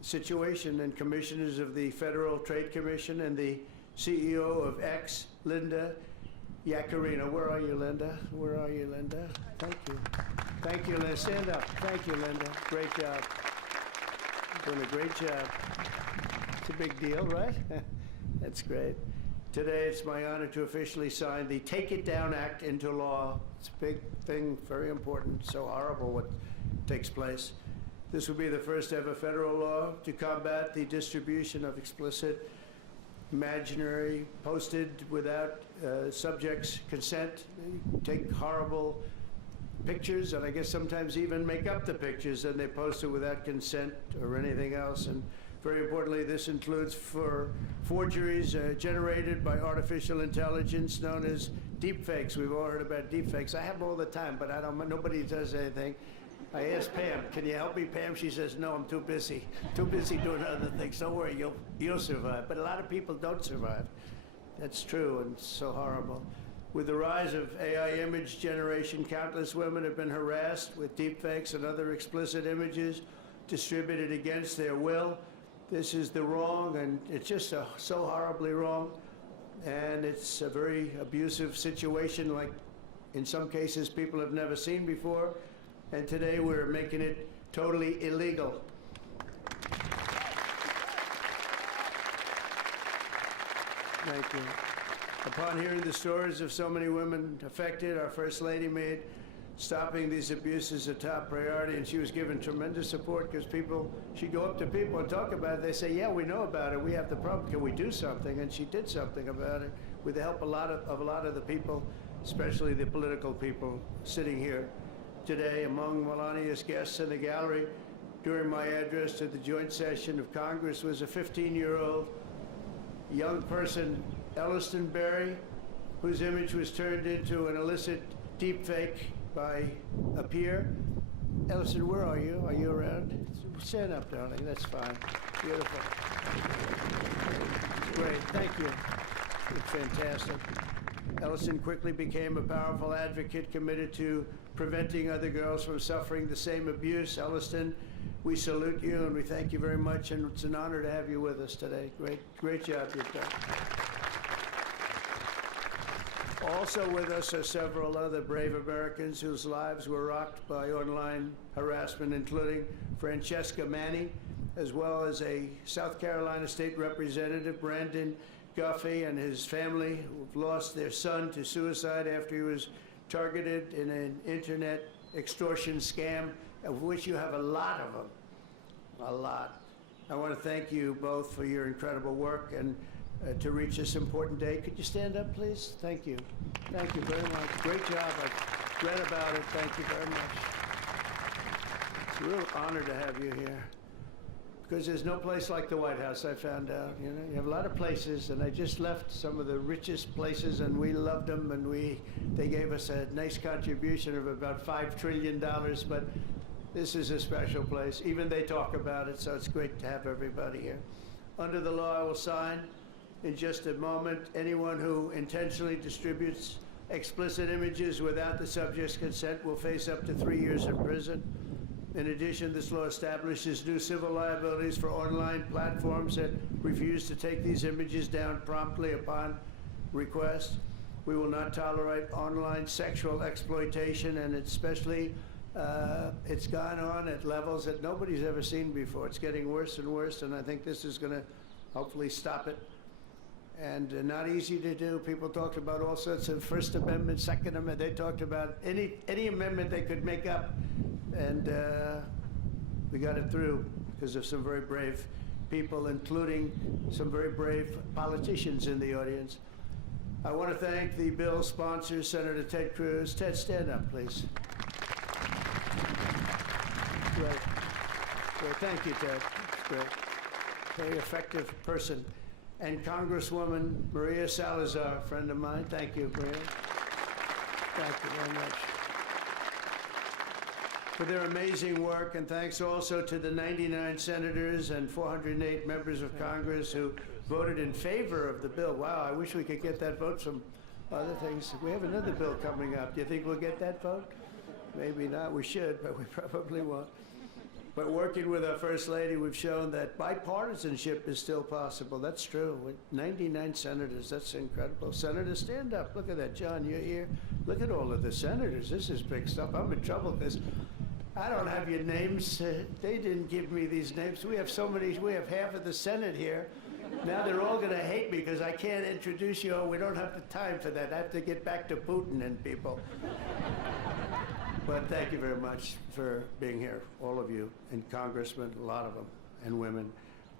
situation, and commissioners of the Federal Trade Commission and the CEO of X, Linda Yaccarino. Where are you, Linda? Where are you, Linda? Thank you. Thank you, Linda. Stand up. Thank you, Linda. Great job. Doing a great job. It's a big deal, right? That's great. Today, it's my honor to officially sign the Take It Down Act into law. It's a big thing, very important, so horrible what takes place. This will be the first ever federal law to combat the distribution of explicit, imaginary, posted without subject's consent. They take horrible pictures, and I guess sometimes even make up the pictures, and they post it without consent or anything else. And very importantly, this includes for forgeries generated by artificial intelligence known as deepfakes. We've all heard about deepfakes. I have them all the time, but nobody does anything. I asked Pam, can you help me, Pam? She says, no, I'm too busy. Too busy doing other things. Don't worry, you'll survive. But a lot of people don't survive. That's true, and it's so horrible. With the rise of AI image generation, countless women have been harassed with deepfakes and other explicit images distributed against their will. This is the wrong, and it's just so horribly wrong. And it's a very abusive situation, like in some cases people have never seen before. And today we're making it totally illegal. Thank you. Upon hearing the stories of so many women affected, our First Lady made stopping these abuses a top priority, and she was given tremendous support because she'd go up to people and talk about it. They say, yeah, we know about it. We have the problem. Can we do something? And she did something about it with the help of a lot of the people, especially the political people sitting here today. Among Melania's guests in the gallery during my address to the joint session of Congress was a 15-year-old young person, Elliston Berry, whose image was turned into an illicit deepfake by a peer. Elliston, where are you? Are you around? Stand up, darling. That's fine. Beautiful. Great. Thank you. It's fantastic. Elliston quickly became a powerful advocate committed to preventing other girls from suffering the same abuse. Elliston, we salute you and we thank you very much, and it's an honor to have you with us today. Great job you've done. Also with us are several other brave Americans whose lives were rocked by online harassment, including Francesca Manny, as well as a South Carolina State Representative, Brandon Guffey, and his family, who've lost their son to suicide after he was targeted in an internet extortion scam, of which you have a lot of them. A lot. I want to thank you both for your incredible work and to reach this important day. Could you stand up, please? Thank you. Thank you very much. Great job. I've read about it. Thank you very much. It's a real honor to have you here, because there's no place like the White House, I found out. You know, you have a lot of places, and I just left some of the richest places, and we loved them, and they gave us a nice contribution of about $5 trillion, but this is a special place. Even they talk about it, so it's great to have everybody here. Under the law I will sign in just a moment, anyone who intentionally distributes explicit images without the subject's consent will face up to 3 years in prison. In addition, this law establishes new civil liabilities for online platforms that refuse to take these images down promptly upon request. We will not tolerate online sexual exploitation, and especially it's gone on at levels that nobody's ever seen before. It's getting worse and worse, and I think this is going to hopefully stop it. And not easy to do. People talked about all sorts of First Amendment, Second Amendment. They talked about any amendment they could make up. And we got it through because of some very brave people, including some very brave politicians in the audience. I want to thank the bill's sponsor, Senator Ted Cruz. Ted, stand up, please. Great. Great. Thank you, Ted. That's great. Very effective person. And Congresswoman Maria Salazar, a friend of mine. Thank you, Maria. Thank you very much for their amazing work, and thanks also to the 99 senators and 408 members of Congress who voted in favor of the bill. Wow, I wish we could get that vote from other things. We have another bill coming up. Do you think we'll get that vote? Maybe not. We should, but we probably won't. But working with our First Lady, we've shown that bipartisanship is still possible. That's true. With 99 senators, that's incredible. Senators, stand up. Look at that. John, you're here. Look at all of the senators. This is big stuff. I'm in trouble because I don't have your names. They didn't give me these names. We have so many. We have half of the Senate here. Now they're all going to hate me because I can't introduce you. Oh, we don't have the time for that. I have to get back to Putin and people. But thank you very much for being here, all of you, and congressmen, a lot of them, and women.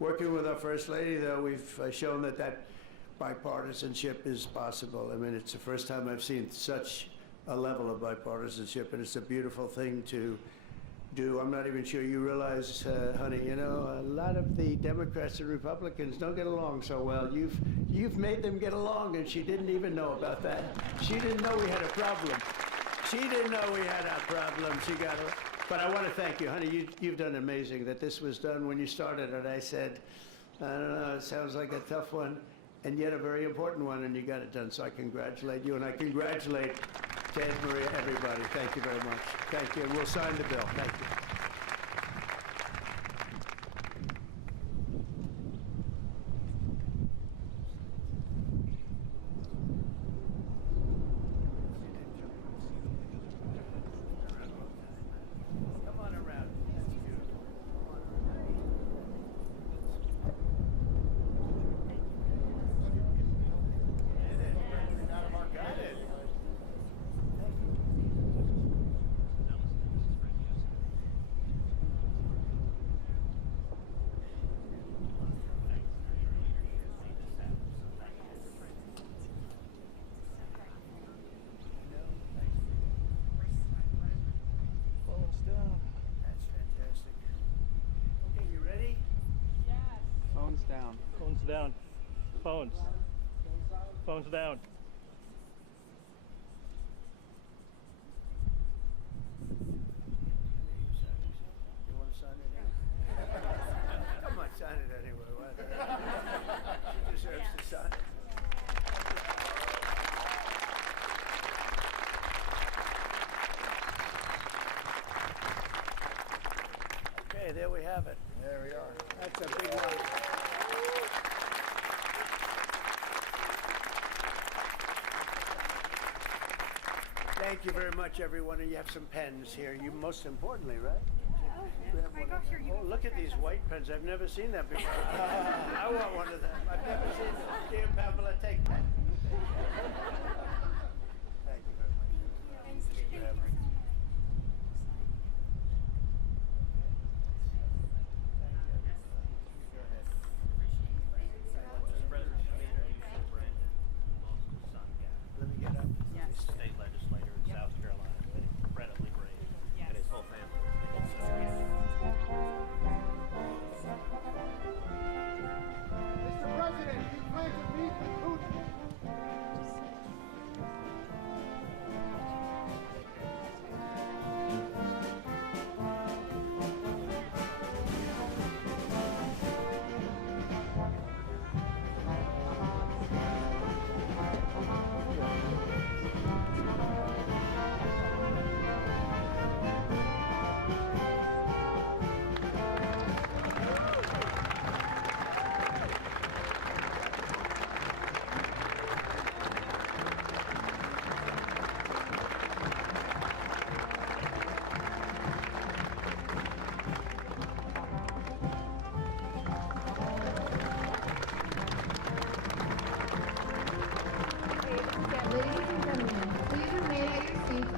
Working with our First Lady, though, we've shown that bipartisanship is possible. I mean, it's the first time I've seen such a level of bipartisanship, and it's a beautiful thing to do. I'm not even sure you realize, honey, you know, a lot of the Democrats and Republicans don't get along so well. You've made them get along, and she didn't even know about that. She didn't know we had a problem. She didn't know we had a problem. She got it. But I want to thank you, honey. You've done amazing that this was done when you started it. I said, I don't know, it sounds like a tough one, and yet a very important one, and you got it done. So I congratulate you, and I congratulate Ted, Maria, everybody. Thank you very much. Thank you, and we'll sign the bill. Thank you. Down. Phones down. Phones. Phones down. You want to sign it? Come on, sign it anyway. She deserves to sign it. Okay, there we have it. There we are. That's a big one. Thank you very much, everyone. And you have some pens here. You most importantly, right? Oh, look at these white pens. I've never seen that before. I want one of them. I've never seen them. Dear Pamela, take that. Thank you very much. Thank you. Let me get up. State legislator in South Carolina, been incredibly brave, and his whole family. Mr. President, you plan to meet with Putin?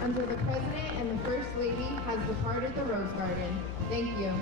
Until the President and the First Lady has departed the Rose Garden. Thank you.